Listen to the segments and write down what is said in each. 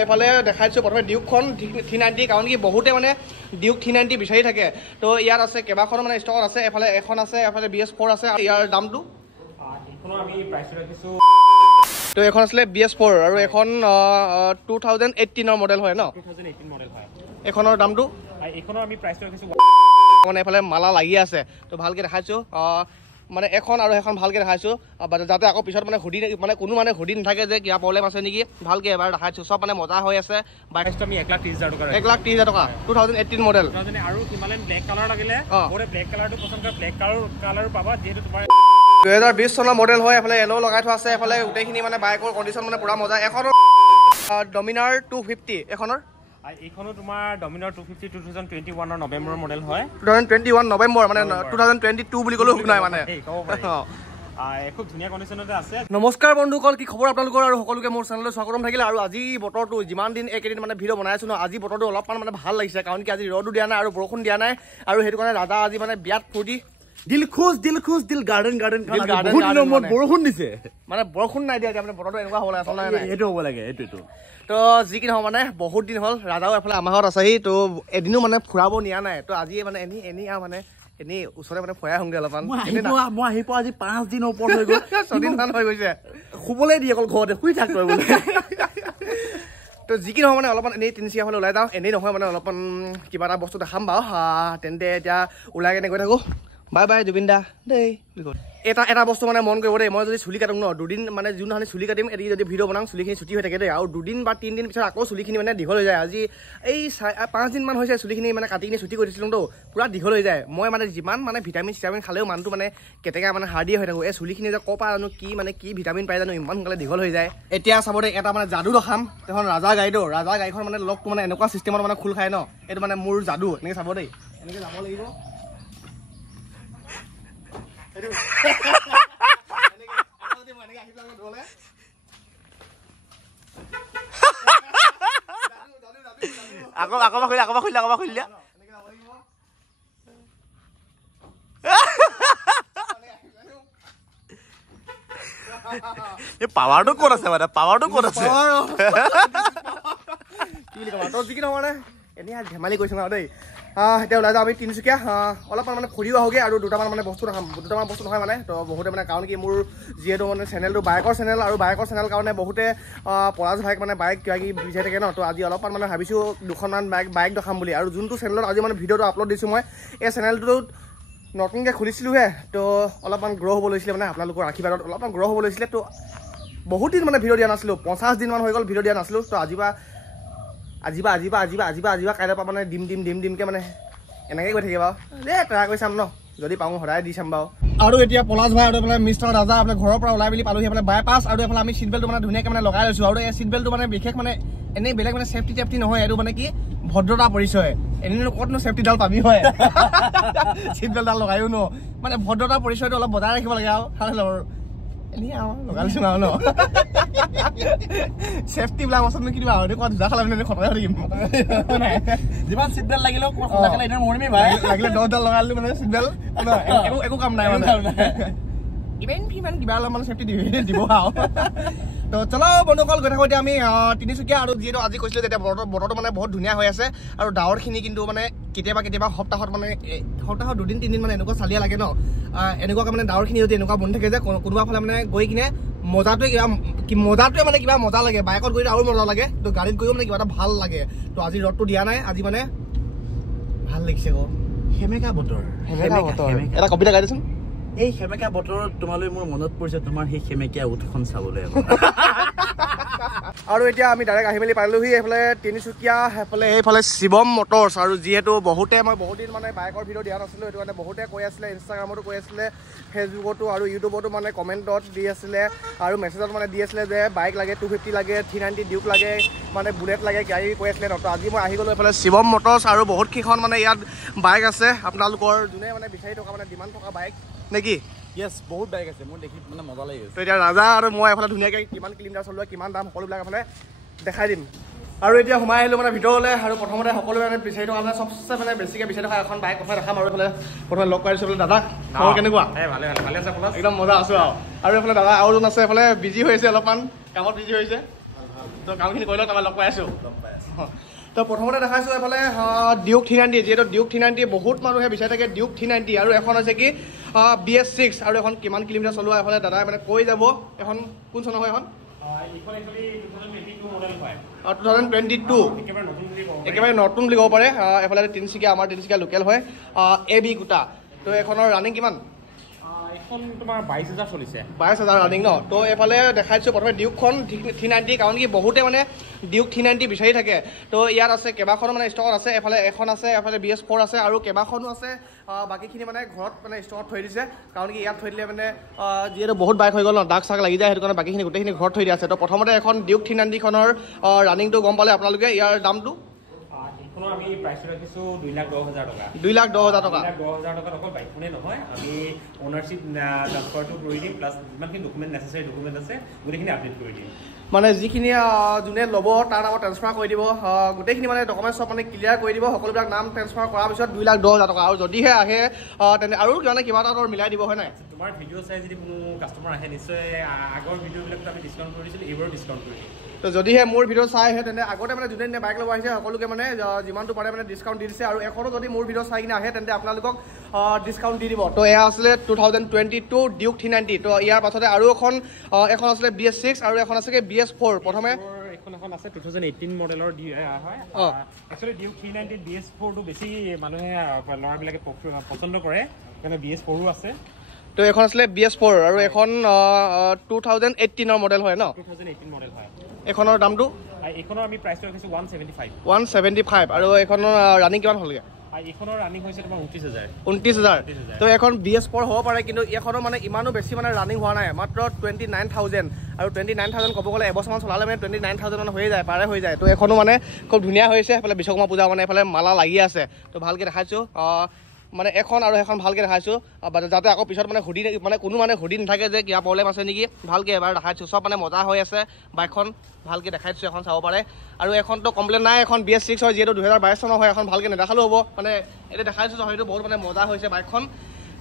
এফালে দেখাইছো প্ৰথমে ডিউকখন 390 কাৰণ কি বহুতে মানে ডিউক 390 বিচাৰি থাকে তো ইয়াত আছে কেবাখন মানে ষ্টকত আছে এফালে এখন আছে এফালে BS4 আছে ইয়াৰ দামটো এখনো আমি প্ৰাইস ৰাখিছো তো এখন আছে BS4 আৰু এখন 2018 ৰ মডেল হয় ন 2018 মডেল হয় এখনৰ দামটো এখনো আমি প্ৰাইস ৰাখিছো মানে এফালে মালা লাগি আছে তো ভালকে দেখাইছো মানে এখন আৰু এখন ভালকে দেখাইছো যাতে আকৌ পিছত মানে হুডি মানে কোনো মানে হুডি নাথাকে যে কিবা প্ৰবলেম আছে নেকি ভালকে এবাৰ দেখাইছো সব মানে মজা হৈ আছে বাইকটো আমি 1,30,000 টকা 1,30,000 টকা 2018 মডেল আৰু হিমালয়ান ব্লেক কালাৰ লাগিলে ওৰে ব্লেক কালাৰটো পছন্দ কৰে ব্লেক কালাৰ পাবা যেহেতু তোমাৰ 2020 চনৰ মডেল হয় এফালে এলো লগাই থোৱা আছে এফালে গোটেইখিনি মানে বাইকৰ কণ্ডিশ্যন মানে পুৰা মজা এখন ডমিনাৰ 250 এখনৰ এইখনো তোমাৰ ডমিনাৰ 250 2021 ৰ নৱেম্বৰ মডেল হয় 2021 নৱেম্বৰ মানে 2022 বুলি কলো নাই মানে খুব ধুনীয়া কণ্ডিশ্যনতে আছে নমস্কাৰ বন্ধুসকল কি খবৰ আপোনালোকৰ আৰু সকলোকে মোৰ চেনেললৈ স্বাগতম থাকিলে আৰু আজি বতৰটো যিমান দিন একেদিন মানে ভিডিঅ' বনাই আছো ন আজি বতৰটো অলপমান মানে ভাল লাগিছে কাৰণ কি আজি ৰ'দো দিয়া নাই আৰু বৰষুণ দিয়া নাই আৰু সেইটো কাৰণে ৰাজা আজি মানে বিয়াত ফূৰ্তি দিল খুশ দিল গাৰ্ডেন বহুত নম্বৰত বৰষুণ দিছে মানে বৰষুণ নাই দিয়া মানে বতৰটো এনেকুৱা হ'ব লাগে আচলতে এইটো হ'ব লাগে এইটো তো যি কি নহওক মানে বহুত দিন হ'ল ৰাজাও এফালে আমাৰ ঘৰত আছেহি তো এদিনো মানে ফুৰাব নিয়া নাই তো আজি মানে এনেই মানে এনেই ওচৰতে মানে ফুৰাই আহোঁগৈ অলপমান মই আহি পোৱা আজি 5 দিনৰ ওপৰত হৈ গ'ল 6 দিনমান হৈ গৈছে শুবলৈ দিয়ে অকল ঘৰতে শুই থাক তই বোলে তো যি কি নহওক মানে অলপমান এনেই তিনিচুকীয়া ফালে ওলাই যাওঁ এনেই নহয় মানে অলপমান কিবা এটা বস্তু দেখাম বাৰু তেন্তে এতিয়া ওলাই কেনে গৈ থাকোঁ বাই বাই জুবিন দা দেই এটা বস্তু মানে মন কৰিব দেই মই যদি চুলি কাটোঁ ন দুদিন মানে যোনদিনাখনি চুলি কাটিম এটি যদি ভিডিঅ' বনাওঁ চুলিখিনি ছুটি হৈ থাকে দেই আৰু 2 দিন বা 3 দিন পিছত আকৌ চুলিখিনি মানে দীঘল হৈ যায় আজি এই 5 দিনমান হৈছে চুলিখিনি মানে কাটি কিনি ছুটি কৰি দিছিলোঁ তো পুৰা দীঘল হৈ যায় মই মানে যিমান মানে ভিটামিন খালেও মানুহটো মানে কেতেকা মানে হাৰ্ডিয়ে হৈ থাকোঁ এই চুলিখিনি যে ক'ৰ পৰা জানো কি ভিটামিন পাই জানো ইমান সোনকালে দীঘল হৈ যায় এতিয়া চাব দেই এটা মানে যাদু দেখাম এখন ৰাজা গাড়ীখন মানে লগটো মানে এনেকুৱা চিষ্টেমত মানে খোল খায় ন এইটো মানে মোৰ যাদু এনেকৈ চাব দেই এনেকৈ যাব লাগিব আকৌ খুলি দিয়া এই পাৱাৰটো ক'ত আছে মানে পাৱাৰটো ক'ত আছে কি বুলি ক'ম তই যি কি নহয় মানে এনেই ধেমালি কৰিছোঁ আৰু দেই এতিয়া ওলাই যাওঁ আমি তিনিচুকীয়া অলপমান মানে ফুৰিও আহোঁগৈ আৰু দুটামান মানে বস্তু দেখাম দুটামান বস্তু নহয় মানে তো বহুতে মানে কাৰণ কি মোৰ যিহেতু মানে চেনেলটো বাইকৰ চেনেল কাৰণে বহুতে পৰাজ ভাইক মানে বাইক কিবা কিবি বিচাৰি থাকে ন তো আজি অলপমান মানে ভাবিছোঁ দুখনমান বাইক দেখাম বুলি আৰু যোনটো চেনেলত আজি মানে ভিডিঅ'টো আপলোড দিছোঁ মই এই চেনেলটোত নতুনকৈ খুলিছিলোঁহে তো অলপমান গ্ৰ' হ'ব লৈছিলে মানে আপোনালোকৰ আশীৰ্বাদত অলপমান গ্ৰ' হ'ব লৈছিলে তো বহুত দিন মানে ভিডিঅ' দিয়া নাছিলোঁ 50 দিনমান হৈ গ'ল ভিডিঅ' দিয়া নাছিলোঁ তো আজিবা কাইলৈ পৰা মানে ডিমকৈ মানে এনেকৈ গৈ থাকিব বাৰু ট্ৰাই কৰি চাম ন যদি পাওঁ সদায় দি চাম বাৰু আৰু এতিয়া পলাশ ভাই আৰু এইফালে মিষ্টাৰ ৰাজা আপোনাৰ ঘৰৰ পৰা ওলাই বুলি পালোহি এইফালে বাইপাছ আৰু এইফালে আমি চিট বেল্টটো মানে ধুনীয়াকৈ মানে লগাই লৈছোঁ আৰু এই চিট বেল্টটো মানে বিশেষ মানে এনেই বেলেগ মানে চেফটি নহয় এইটো মানে কি ভদ্ৰতা পৰিচয় এনেনো ক'তনো চেফটিডাল পাবি হয় চিট বেল্টডাল লগায়ো ন মানে ভদ্ৰতা পৰিচয়টো অলপ বজাই ৰাখিব লাগে আৰু এনেই আৰু লগাই লৈছোঁ আৰু ন চেফটি বিলাক বস্তু কি দিবা আৰু ক'ৰবাত জোজা খালে মানে খতমে হৈ থাকিম যিমান চিট বেল্ট লাগিলেও মৰিমেই ভাই লাগিলে 10ডাল লগাই দিলোঁ মানে চিট বেল্ট একো কাম নাই মানে ইমান কিবা অলপ মানে চেফটি দিব আৰু তো চলো বন্ধুসকল গৈ থাকোঁ এতিয়া আমি তিনিচুকীয়া আৰু যিহেতু আজি কৈছিলোঁ তেতিয়া বতৰটো মানে বহুত ধুনীয়া হৈ আছে আৰু ডাৱৰখিনি কিন্তু মানে কেতিয়াবা সপ্তাহত 2 দিন 3 দিন মানে এনেকুৱা চালিয়া লাগে ন এনেকুৱাকৈ মানে ডাৱৰখিনি যদি এনেকুৱা বন্ধ থাকে যে কোনোবা ফালে মানে গৈ কিনে মজাটোৱে মানে কিবা মজা লাগে বাইকত গৈ আৰু মজা লাগে তো গাড়ীত গৈও মানে কিবা এটা ভাল লাগে তো আজি ৰ'দটো দিয়া নাই আজি মানে ভাল লাগিছে সেমেকা বতৰ এটা কবিতা গাই দেচোন এই সেমেকা বতৰত তোমালৈ মোৰ মনত পৰিছে তোমাৰ সেই সেমেকীয়া উঠখন চাবলৈ আৰু এতিয়া আমি ডাইৰেক্ট আহি মেলি পাৰিলোহি এইফালে তিনিচুকীয়া এইফালে শিৱম মটৰ্ছ আৰু যিহেতু মই বহুত দিন মানে বাইকৰ ভিডিঅ' দিয়া নাছিলোঁ সেইটো কাৰণে বহুতে কৈ আছিলে ইনষ্টাগ্ৰামতো কৈ আছিলে ফেচবুকতো আৰু ইউটিউবতো মানে কমেণ্টত দি আছিলে আৰু মেছেজত মানে দি আছিলে যে বাইক লাগে 250 লাগে 390 ডিউক লাগে মানে বুলেট লাগে গাড়ী কৈ আছিলে ন তো আজি মই আহি গ'লোঁ এইফালে শিৱম মটৰ্ছ আৰু বহুতকেইখন মানে ইয়াত বাইক আছে আপোনালোকৰ যোনে মানে বিচাৰি থকা মানে ডিমাণ্ড থকা বাইক নেকি ইয়েছ বহুত বাইক আছে মোৰ দেখি মানে মজা লাগি গৈছে তো এতিয়া ৰাজা আৰু মই এফালে ধুনীয়াকৈ কিমান কিলোমিটাৰ চলোৱা কিমান দাম সকলোবিলাক এফালে দেখাই দিম আৰু এতিয়া সোমাই আহিলোঁ মানে ভিতৰলৈ আৰু প্ৰথমতে সকলোৱে মানে বিচাৰি থকা মানে চবচে মানে বেছিকৈ বিচাৰি থকা এখন বাইক কথা দেখাম আৰু এইফালে প্ৰথমে লগ পাইছোঁ বোলে দাদা কেনেকুৱা ভালে আছে একদম মজা আছোঁ আৰু এইফালে দাদা আৰু যোন আছে এইফালে বিজি হৈছে অলপমান কামত বিজি হৈছে তো কামখিনি কৰি লওক তাৰপৰা লগ পাই আছোঁ তো প্ৰথমতে দেখাইছোঁ এইফালে ডিউক 390 যিহেতু ডিউক 390 বহুত মানুহে বিচাৰি থাকে ডিউক 390 আৰু এখন হৈছে কি BS6 আৰু এখন কিমান কিলোমিটাৰ চলোৱা এইফালে দাদাই মানে কৈ যাব এখন কোন চনৰ হয় এখন 2022 একেবাৰে নতুন বুলি ক'ব পাৰে এইফালে তিনিচুকীয়া আমাৰ তিনিচুকীয়া লোকেল হয় AB গোটা তো এখনৰ ৰানিং কিমান তোমাৰ 22,000 চলিছে 22,000 ৰানিং ন তো এইফালে দেখাইছোঁ প্ৰথমে ডিউকখন 390 কাৰণ কি বহুতে মানে ডিউক 390 বিচাৰি থাকে তো ইয়াত আছে কেইবাখনো মানে ষ্টকত আছে এফালে এখন আছে এফালে BS4 আছে আৰু কেইবাখনো আছে বাকীখিনি মানে ঘৰত মানে ষ্টকত থৈ দিছে কাৰণ কি ইয়াত থৈ দিলে মানে যিহেতু বহুত বাইক হৈ গ'ল ন দাগ চাগ লাগি যায় সেইটো কাৰণে বাকীখিনি গোটেইখিনি ঘৰত থৈ দিয়া আছে তো প্ৰথমতে এখন ডিউক 390 খনৰ ৰানিংটো গম পালে আপোনালোকে ইয়াৰ দামটো আমি প্ৰাইচ ৰাখিছোঁ 2,10,000 টকা 2,10,000 টকা 2,10,000 টকাত অকল বাইকখনেই নহয় আমি অ'নাৰশ্বিপ ট্ৰান্সফাৰটো কৰি দিম প্লাছ যিমানখিনি ডকুমেণ্ট নেচেচাৰী ডকুমেণ্ট আছে গোটেইখিনি আপডেট কৰি দিম মানে যিখিনি যোনে ল'ব তাৰ নামত ট্ৰেন্সফাৰ কৰি দিব গোটেইখিনি মানে ডকুমেণ্ট চব মানে ক্লিয়াৰ কৰি দিব সকলোবিলাক নাম ট্ৰেন্সফাৰ কৰাৰ পিছত 2,10,000 টকা আৰু যদিহে আহে তেনে আৰু মানে কিবা এটা মিলাই দিব হয় নাই তোমাৰ ভিডিঅ' চাই যদি কোনো কাষ্টমাৰ আহে নিশ্চয় আগৰ ভিডিঅ'বিলাকতো আমি ডিছকাউণ্ট কৰি দিছিলোঁ এইবাৰো ডিছকাউণ্ট কৰি দিম তো যদিহে মোৰ ভিডিঅ' চাই আহে তেন্তে আগতে মানে যোনে বাইক ল'ব আহিছে সকলোকে মানে যিমানটো পাৰে মানে ডিছকাউণ্ট দি দিছে আৰু এখনো যদি মোৰ ভিডিঅ' চাই কিনে আহে তেন্তে আপোনালোকক ডিছকাউণ্ট দি দিব তো এয়া আছিলে 2022 ডিউক 390 তো ইয়াৰ পাছতে আৰু এখন আছিলে BS6 আৰু এখন আছে BS4 প্ৰথমে এখন আছে 2018 মডেলৰ হয় একচুৱেলি ডিউক 390 BS4টো বেছি মানুহে ল'ৰাবিলাকে পচন্দ কৰে মানে BS4ও আছে তো এখন আছিলে BS4 আৰু এখন 2018 মডেল হয় ন 2018 মডেল হয় এখনৰ দামটো এইখনৰ আমি প্ৰাইচটো ৰাখিছোঁ 175 আৰু এখনৰ ৰানিং কিমান হ'লগে এইখনৰ ৰানিং হৈছে তোমাৰ 29,000 তো এখন BS4 হ'ব পাৰে কিন্তু এখনৰ মানে ইমানো বেছি মানে ৰানিং হোৱা নাই মাত্ৰ 29,000 আৰু 29,000 ক'ব গ'লে এবছৰমান চলালে মানে 29,000 মানে হৈ যায় পাৰে হৈ যায় তো এখনো মানে খুব ধুনীয়া হৈছে এইফালে বিশ্বকৰ্মা পূজা মানে এইফালে মালা লাগি আছে তো ভালকৈ দেখাইছোঁ মানে এখন আৰু এখন ভালকৈ দেখাইছোঁ যাতে আকৌ পিছত মানে সুধি মানে কোনো মানে সুধি নাথাকে যে কিবা প্ৰব্লেম আছে নেকি ভালকৈ এবাৰ দেখাইছোঁ চব মানে মজা হৈ আছে বাইকখন ভালকৈ দেখাইছোঁ এখন চাব পাৰে আৰু এখনতো কমপ্লেইন নাই এখন BS6 হয় যিহেতু 2022 চনৰ হয় এখন ভালকৈ নেদেখালেও হ'ব মানে এতিয়া দেখাইছোঁ হয়তো বহুত মানে মজা হৈছে বাইকখন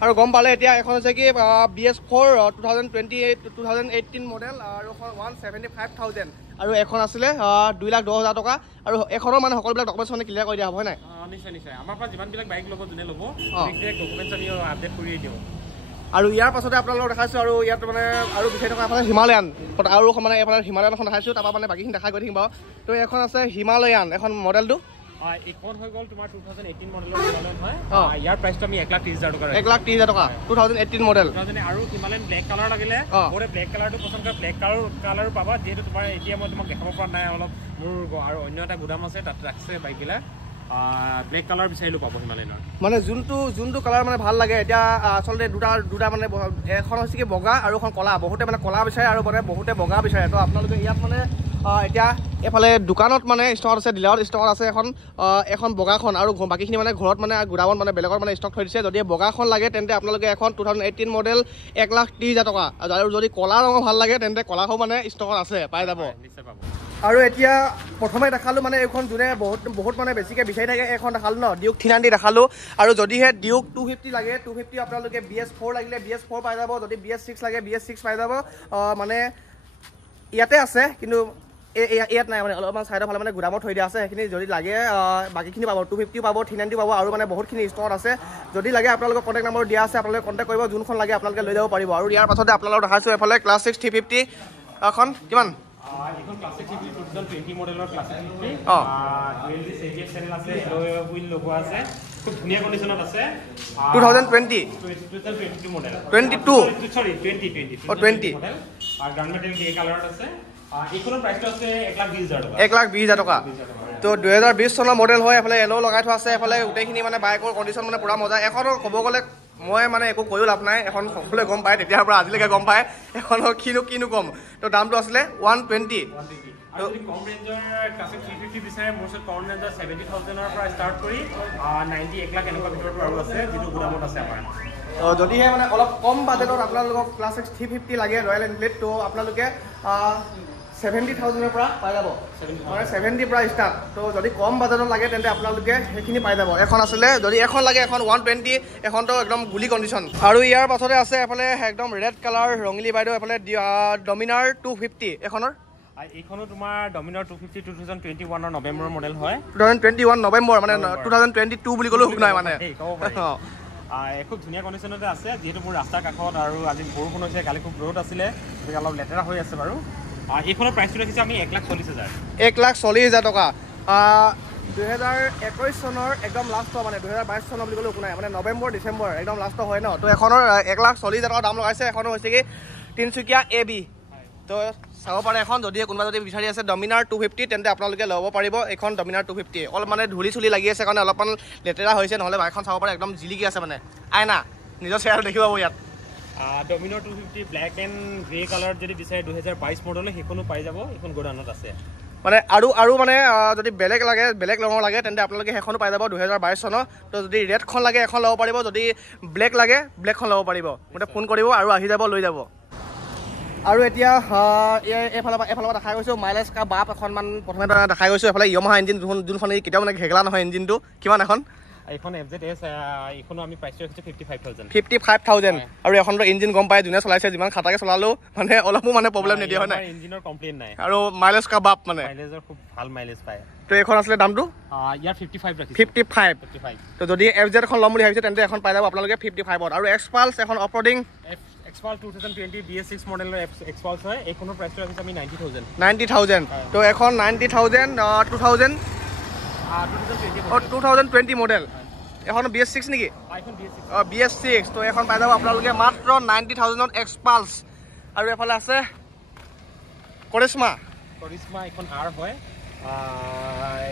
আৰু গম পালে এতিয়া এখন হৈছে কি BS4 2018 মডেল আৰু 175,000 আৰু এখন আছিলে 2,10,000 টকা আৰু এখনৰ মানে সকলোবিলাক ডকুমেণ্টছ মানে ক্লিয়াৰ কৰি দিয়া হ'ব হয় নাই নিশ্চয় নিশ্চয় আমাৰ পৰা যিমানবিলাক বাইক ল'ব যোনে ল'ব ডকুমেণ্টছ আমি আপডেট কৰিয়ে দিওঁ আৰু ইয়াৰ পাছতে আপোনালোকক দেখাইছোঁ আৰু ইয়াত মানে আৰু বিচাৰি থকা এফালে হিমালয়ান আৰু মানে এইফালে হিমালয়ানখন দেখাইছোঁ তাৰপৰা মানে বাকীখিনি দেখাই গৈ থাকিম বাৰু তো এখন আছে হিমালয়ান এখন মডেলটো এইখন হৈ গ'ল তোমাৰ 2018 মডেলৰ হয় ইয়াৰ প্ৰাইচটো আমি 1,30,000 টকা 1,30,000 টকা 2018 মডেল আৰু হিমালয়ান ব্লেক কালাৰ লাগিলে মোৰ ব্লেক কালাৰটো পচন্দ কৰে ব্লেক কালাৰো পাবা যিহেতু তোমাৰ এতিয়া মই তোমাক দেখাব পৰা নাই অলপ মোৰ আৰু অন্য এটা গুদাম আছে তাত ৰাখিছে বাইকবিলাক ব্লেক কালাৰ বিচাৰিলেও পাব হিমালয়ানৰ মানে যোনটো কালাৰ মানে ভাল লাগে এতিয়া আচলতে দুটা মানে এখন হৈছে কি বগা আৰু এখন কলা বহুতে মানে কলা বিচাৰে আৰু মানে বহুতে বগা বিচাৰে তো আপোনালোকে ইয়াত মানে এতিয়া এফালে দোকানত মানে ষ্টক আছে ডিলাৰত ষ্টক আছে এখন বগাখন আৰু বাকীখিনি মানে ঘৰত মানে গুদামত মানে বেলেগৰ মানে ষ্টক থৈ দিছে যদি বগাখন লাগে তেন্তে আপোনালোকে এখন 2018 মডেল 1,30,000 টকা আৰু যদি কলা ৰঙৰ ভাল লাগে তেন্তে কলাখন মানে ষ্টকত আছে পাই যাব নিশ্চয় পাব আৰু এতিয়া প্ৰথমে দেখালোঁ মানে এইখন যোনে বহুত মানে বেছিকৈ বিচাৰি থাকে এইখন দেখালোঁ ন ডিউক 390 দেখালোঁ আৰু যদিহে ডিউক 250 লাগে 250 আপোনালোকে BS4 লাগিলে BS4 পাই যাব যদি BS6 লাগে BS6 পাই যাব মানে ইয়াতে আছে কিন্তু ইয়াত নাই মানে অলপমান চাইডৰ ফালে মানে গুদামত থৈ দিয়া আছে সেইখিনি যদি লাগে বাকীখিনি পাব 250 পাব 390 পাব আৰু মানে বহুতখিনি ষ্টকত আছে যদি লাগে আপোনালোকৰ কণ্টেক্ট নম্বৰ দিয়া আছে আপোনালোকে কণ্টেক্ট কৰিব যোনখন লাগে আপোনালোকে লৈ যাব পাৰিব আৰু ইয়াৰ পাছতে আপোনালোকক দেখাইছোঁ এইফালে ক্লাছিক 350 এখন কিমান এখন ক্লাছিক 2020 মডেলৰ ক্লাছিক 350 ABS চেনেল আছে হুইল লগোৱা আছে খুব ধুনীয়া কণ্ডিশ্যনত আছে 2022 মডেল 2020 মডেল আৰু গানমেটেল গ্ৰে কালাৰত আছে এইখনৰ প্ৰাইচটো আছে 1,20,000 টকা তো 2020 চনৰ মডেল হয় এফালে এলো লগাই থোৱা আছে এফালে গোটেইখিনি মানে বাইকৰ কণ্ডিশ্যন মানে পুৰা মজা এখনো ক'ব গ'লে মই মানে একো কৈও লাভ নাই এখন সকলোৱে গম পায় তেতিয়াৰ পৰা আজিলৈকে গম পায় এখনৰ কিনো কম তো দামটো আছিলে 120 আৰু যদি কম ৰেঞ্জৰ ক্লাছিক 350 বিচাৰে মোৰ ওচৰত কম ৰেঞ্জৰ 70,000ৰ পৰা ষ্টাৰ্ট কৰি 90 1 লাখ এনেকুৱা ভিতৰত আৰু আছে যিটো গুদামত আছে আমাৰ যদিহে মানে অলপ কম বাজেটত আপোনালোকক ক্লাছিক 350 লাগে ৰয়েল এনফিল্ড তো আপোনালোকে 70,000ৰ পৰা পাই যাব মানে 70 পৰা ষ্টাৰ্ট তো যদি কম বাজেটত লাগে তেন্তে আপোনালোকে সেইখিনি পাই যাব এখন আছিলে যদি এখন লাগে এখন 120 এখনতো একদম গুলি কণ্ডিশ্যন আৰু ইয়াৰ পাছতে আছে এফালে একদম ৰেড কালাৰ ৰঙিলী বাইদেউ এফালে ডমিনাৰ 250 এখনৰ এইখনো তোমাৰ ডমিনাৰ 250 2021 ৰ নৱেম্বৰৰ মডেল হয় 2021 নৱেম্বৰ মানে 2022 বুলি ক'লেও শুনাই মানে খুব ধুনীয়া কণ্ডিশ্যনতে আছে যিহেতু মোৰ ৰাস্তাৰ কাষত আৰু আজি বৰষুণ হৈছে কালি খুব ৰ'দ আছিলে গতিকে অলপ লেতেৰা হৈ আছে বাৰু এইখনৰ প্ৰাইচটো ৰাখিছোঁ আমি 1,40,000 1,40,000 টকা 2021 চনৰ একদম লাষ্ট মানে 2022 চনৰ বুলি ক'লেও শুনাই মানে নৱেম্বৰ ডিচেম্বৰ একদম লাষ্ট হয় ন তো এখনৰ 1,40,000 টকা দাম লগাইছে এখনো হৈছে কি তিনিচুকীয়া AB তো চাব পাৰে এখন যদি কোনোবা যদি বিচাৰি আছে ডমিনাৰ 250 তেন্তে আপোনালোকে ল'ব পাৰিব এখন ডমিনাৰ 250 অলপ মানে ধূলি চুলি লাগি আছে কাৰণে অলপমান লেতেৰা হৈছে নহ'লে বাইকখন চাব পাৰে একদম জিলিকি আছে মানে আইনা নিজৰ চেহেৰা দেখিব ইয়াত Dominar 250 black and grey colour যদি বিচাৰে 2022 মডেলৰ সেইখনো পাই যাব এইখন গোডাউনত আছে মানে আৰু মানে যদি বেলেগ লাগে বেলেগ ৰঙৰ লাগে তেন্তে আপোনালোকে সেইখনো পাই যাব 2022 চনৰ তো যদি ৰেডখন লাগে এখন ল'ব পাৰিব যদি ব্লেক লাগে ব্লেকখন ল'ব পাৰিব মোতে ফোন কৰিব আৰু আহি যাব লৈ যাব আৰু এতিয়া এফালৰ পৰা দেখাই গৈছোঁ মাইলেজ কা বাপ এখনমান প্ৰথমে দেখাই গৈছোঁ এফালে য়ামাহা ইঞ্জিন যোনখন কেতিয়াও মানে ঘেগলা নহয় ইঞ্জিনটো কিমান এখন এইখন FZS এইখনো আমি প্ৰাইচটো ৰাখিছোঁ 55,000 আৰু এখনৰ ইঞ্জিন গম পায় যোনে চলাইছে যিমান খাটাকে চলালেও মানে অলপো মানে প্ৰব্লেম নিদিয়ে হয় নাই ইঞ্জিনৰ কমপ্লেইন নাই আৰু মাইলেজ কা বাপ মানে মাইলেজৰ খুব ভাল মাইলেজ পায় তো এখন আছিলে দামটো ইয়াৰ 55 ৰাখিছোঁ 55 তো যদি FZ এখন ল'ম বুলি ভাবিছে তেন্তে এখন পাই যাব আপোনালোকে 55ত আৰু এক্সপালছ এখন অফ ৰডিং এক্সপাল 2020 BS6 মডেলৰ এক্সপালছ হয় এইখনৰ প্ৰাইচটো ৰাখিছোঁ আমি 90,000 তো এখন 90,000 2020 মডেল এখন BS6 নেকি BS6 তো এখন পাই যাব আপোনালোকে মাত্ৰ 90,000ত এক্সপালছ আৰু এফালে আছে কৰিশ্মা এখন R হয়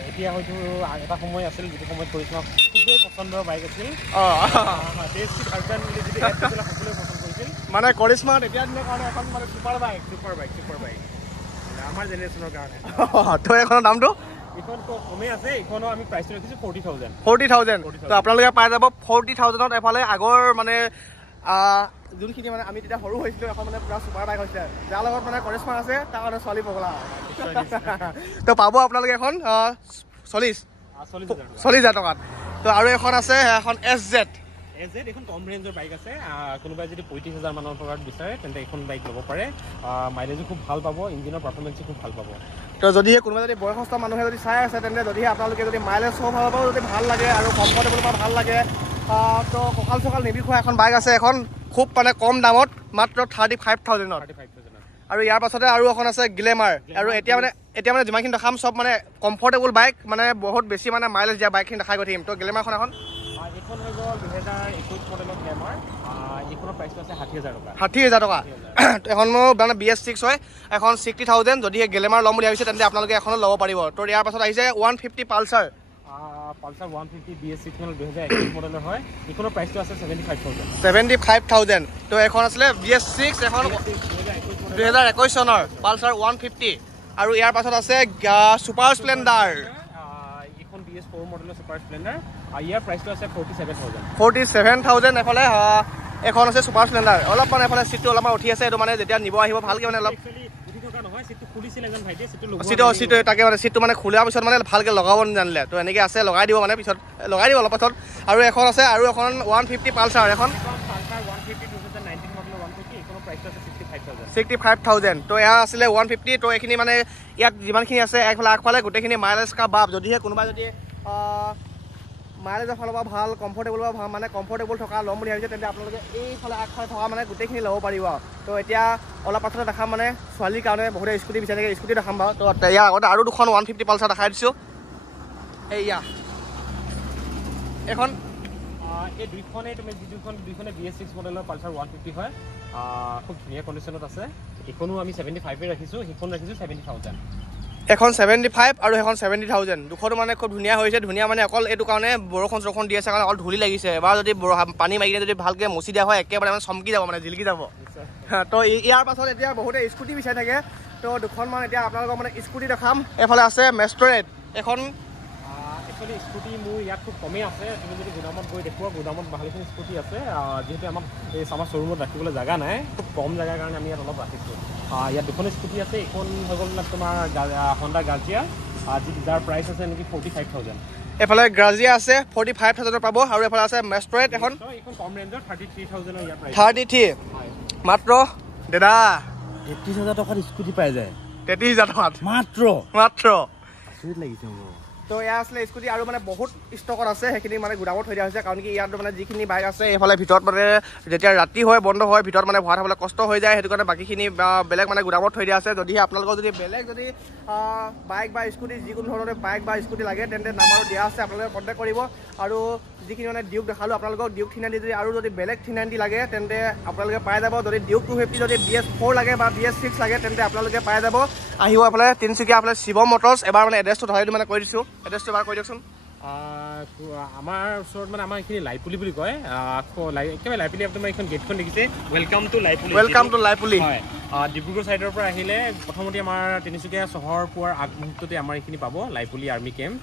এতিয়া হয়তো এটা সময় আছিল যিটো সময়ত কৰিশ্মা খুবেই পচন্দৰ বাইক আছিল মানে কৰিশ্মাত এতিয়া দিনৰ কাৰণে এখন মানে ছুপাৰ বাইক আমাৰ জেনেৰেশ্যনৰ কাৰণে তো এখনৰ দামটো এইখন কমে আছে এইখনো আমি প্ৰাইচটো ৰাখিছোঁ 40,000 তো আপোনালোকে পাই যাব 40,000ত এফালে আগৰ মানে যোনখিনি মানে আমি তেতিয়া সৰু হৈছিলোঁ এখন মানে পুৰা ছুপাৰ বাইক হৈছিলে যাৰ লগত মানে কৰিশ্মা আছে তাৰ কাৰণে ছোৱালী পগলা তো পাব আপোনালোকে এখন 40,000 টকাত তো আৰু এখন আছে এখন SZ এখন কম ৰেঞ্জৰ বাইক আছে কোনোবাই যদি 35,000 মানৰ টকাত বিচাৰে তেন্তে এখন বাইক ল'ব পাৰে মাইলেজো খুব ভাল পাব ইঞ্জিনৰ পাৰফৰ্মেঞ্চো খুব ভাল পাব তো যদিহে কোনোবা যদি বয়সস্থ মানুহে যদি চাই আছে তেন্তে যদিহে আপোনালোকে যদি মাইলেজ সব ভাল পাব যদি ভাল লাগে আৰু কমফৰ্টেবল বা ভাল লাগে তো কঁকাল চকাল নিবিখোৱা এখন বাইক আছে এখন খুব মানে কম দামত মাত্ৰ 35,000ত আৰু ইয়াৰ পাছতে আৰু এখন আছে গ্লেমাৰ আৰু এতিয়া মানে যিমানখিনি দেখাম চব মানে কমফৰ্টেবল বাইক মানে বহুত বেছি মানে মাইলেজ দিয়া বাইকখিনি দেখাই গৈ থাকিম তো গ্লেমাৰখন এখন এইখন হৈ গ'ল 2021 মডেলৰ গ্লেমাৰ এইখনৰ প্ৰাইচটো আছে 60,000 টকা এখন মানে BS6 হয় এখন 60,000 যদিহে গ্লেমাৰ ল'ম বুলি ভাবিছে তেন্তে আপোনালোকে এখনো ল'ব পাৰিব তো ইয়াৰ পাছত আহিছে 150 পালচাৰ 150 BS6 2021 মডেলৰ হয় এইখনৰ প্ৰাইচটো আছে 75,000 তো এখন আছিলে BS6 এখন 2021 চনৰ পালচাৰ 150 আৰু ইয়াৰ পাছত আছে ছুপাৰ স্প্লেণ্ডাৰ এইখন BS4 মডেলৰ ছুপাৰ স্প্লেণ্ডাৰ ইয়াৰ প্ৰাইচটো আছে 47,000 এফালে এখন আছে ছুপাৰ স্প্লেণ্ডাৰ অলপমান এফালে চিটটো অলপমান উঠি আছে এইটো মানে যেতিয়া নিব আহিব ভালকৈ মানে অলপ চিটটো তাকে মানে চিটটো মানে খোলাৰ পিছত মানে ভালকৈ লগাব জানিলে তো এনেকৈ আছে লগাই দিব মানে পিছত লগাই দিব অলপ পাছত আৰু এখন আছে আৰু এখন 150 পালচাৰ এখন 65,000 তো এয়া আছিলে 150 তো এইখিনি মানে ইয়াত যিমানখিনি আছে একফালে আগফালে গোটেইখিনি মাইলেজ কা বাপ যদিহে কোনোবাই যদি মাইলেজৰ ফালৰ পৰা ভাল কমফৰ্টেবল বা ভাল মানে কমফৰ্টেবল থকা ল'ম বুলি ভাবিছে তেন্তে আপোনালোকে এইফালে আগফালে থকা মানে গোটেইখিনি ল'ব পাৰিব তো এতিয়া অলপ পাছতে দেখাম মানে ছোৱালীৰ কাৰণে বহুতে স্কুটি বিচাৰি থাকে স্কুটি দেখাম বাৰু তো ইয়াৰ আগতে আৰু দুখন 150 পালচাৰ দেখাই দিছোঁ এইয়া এখন এই দুইখনে BS6 মডেলৰ পালচাৰ 150 হয় খুব ধুনীয়া কণ্ডিশ্যনত আছে এইখনো আমি 75 ৰাখিছোঁ সেইখন ৰাখিছোঁ 70,000 এখন 75 আৰু এখন 70,000 দুখনো মানে খুব ধুনীয়া হৈছে ধুনীয়া মানে অকল এইটো কাৰণে বৰষুণ দি আছে কাৰণে অকল ধূলি লাগিছে এবাৰ যদি পানী মাৰি কিনে যদি ভালকৈ মচি দিয়া হয় একেবাৰে মানে চমকি যাব মানে জিলিকি যাব তো ইয়াৰ পাছত এতিয়া বহুতে স্কুটি বিচাৰি থাকে তো দুখনমান এতিয়া আপোনালোকক মানে স্কুটি দেখাম এফালে আছে মেষ্ট্ৰেট এখন একচুৱেলি স্কুটি মোৰ ইয়াত খুব কমেই আছে তুমি যদি গুদামত গৈ দেখুৱা গুদামত ভালেখিনি স্কুটি আছে যিহেতু আমাক এই আমাৰ শ্ব'ৰুমত ৰাখিবলৈ জেগা নাই খুব কম জেগাৰ কাৰণে আমি ইয়াত অলপ ৰাখিছোঁ ইয়াত দুখন স্কুটি আছে এইখন হৈ গ'ল তোমাৰ হণ্ডা গাজিয়া যাৰ প্ৰাইচ আছে নেকি 45,000 এফালে গ্ৰাজিয়া আছে 45,000 পাব আৰু এফালে আছে মেষ্ট্ৰেট এখন কম ৰেঞ্জৰ 33,000 ইয়াৰ প্ৰাইচ 33 মাত্ৰ দাদা 31,000 টকাত স্কুটি পাই যায় 33,000 টকাত মাত্ৰ মাত্ৰ আচৰিত লাগিছে মোৰ তো এয়া আছিলে স্কুটি আৰু মানে বহুত ষ্টকত আছে সেইখিনি মানে গুদামত থৈ দিয়া হৈছে কাৰণ কি ইয়াত মানে যিখিনি বাইক আছে এইফালে ভিতৰত মানে যেতিয়া ৰাতি হয় বন্ধ হয় ভিতৰত মানে ভৰাই থ'বলৈ কষ্ট হৈ যায় সেইটো কাৰণে বাকীখিনি বেলেগ মানে গুদামত থৈ দিয়া আছে যদিহে আপোনালোকৰ যদি বেলেগ যদি বাইক বা স্কুটি যিকোনো ধৰণৰ বাইক বা স্কুটি লাগে তেন্তে নাম্বাৰো দিয়া আছে আপোনালোকে কণ্টেক্ট কৰিব আৰু যিখিনি মানে ডিউক দেখালোঁ আপোনালোকক ডিউক 390 যদি আৰু যদি বেলেগ 390 লাগে তেন্তে আপোনালোকে পাই যাব যদি ডিউক 250 যদি BS4 লাগে বা BS6 লাগে তেন্তে আপোনালোকে পাই যাব আহিব এইফালে তিনিচুকীয়া এইফালে শিৱম মটৰ্ছ এবাৰ মানে এড্ৰেছটো ধৰি মানে কৈ দিছোঁ এড্ৰেছটো এবাৰ কৈ দিয়কচোন আমাৰ ওচৰত মানে আমাৰ এইখিনি লাইপুলি বুলি কয় একেবাৰে লাইপুলি আপুনি এইখন গেটখন দেখিছে ৱেলকাম টু লাইপুলি হয় ডিব্ৰুগড় ছাইডৰ পৰা আহিলে প্ৰথমতে আমাৰ তিনিচুকীয়া চহৰ পোৱাৰ আগমুহূৰ্ততে আমাৰ এইখিনি পাব লাইপুলি আৰ্মি কেম্প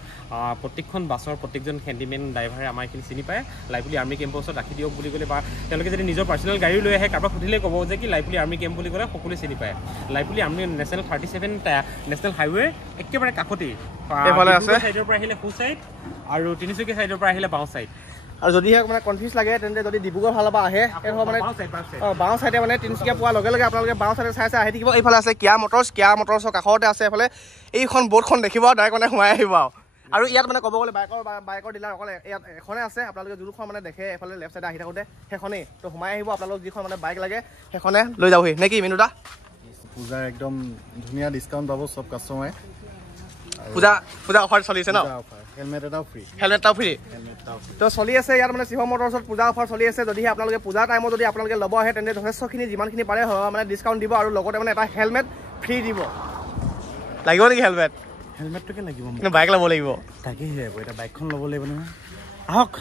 প্ৰত্যেকখন বাছৰ প্ৰত্যেকজন হেণ্ডিমেন ড্ৰাইভাৰে আমাৰ এইখিনি চিনি পায় লাইপুলি আৰ্মি কেম্পৰ ওচৰত ৰাখি দিয়ক বুলি ক'লে বা তেওঁলোকে যদি নিজৰ পাৰ্চনেল গাড়ী লৈ আহে কাৰোবাক সুধিলে ক'ব যে কি লাইপুলি আৰ্মি কেম্প বুলি ক'লে সকলোৱে চিনি পায় Laipuli army national 37 national highway একেবাৰে কাষতেই ছাইডৰ পৰা আহিলে সোঁ চাইড আৰু তিনিচুকীয়া ছাইডৰ পৰা আহিলে বাওঁ চাইড আৰু যদিহে মানে কনফিউজ লাগে তেন্তে যদি ডিব্ৰুগড় ফালৰ পৰা আহে মানে বাওঁ চাইডে মানে তিনিচুকীয়া পোৱাৰ লগে লগে আপোনালোকে বাওঁ চাইডে চাই আহি থাকিব এইফালে আছে কিয়া মটৰ্ছৰ কাষতে আছে এইফালে এইখন বৰ্ডখন দেখিব ডাইৰেক্ট মানে সোমাই আহিব আৰু ইয়াত মানে ক'ব গ'লে বাইকৰ ডিলাৰ অকল ইয়াত এখনে আছে আপোনালোকে যোনখন মানে দেখে এইফালে লেফ্ট চাইডে আহি থাকোঁতে সেইখনেই তো সোমাই আহিব আপোনালোক যিখন মানে বাইক লাগে সেইখনে লৈ যাবহি নে কি মিনুদা পূজাৰ একদম ধুনীয়া ডিছকাউণ্ট পাব চব কাষ্টমাৰে পূজা অফাৰ চলি আছে ন হেলমেট এটাও ফ্ৰী তো চলি আছে ইয়াত মানে শিৱম মটৰ্ছত পূজা অফাৰ চলি আছে যদিহে আপোনালোকে পূজা টাইমত যদি আপোনালোকে ল'ব আহে তেন্তে যথেষ্টখিনি যিমানখিনি পাৰে মানে ডিছকাউণ্ট দিব আৰু লগতে মানে এটা হেলমেট ফ্ৰী দিব লাগিব নেকি হেলমেটটোকে লাগিব বাইক ল'ব লাগিব তাকেহে এটা বাইকখন ল'ব লাগিব নহয় আহক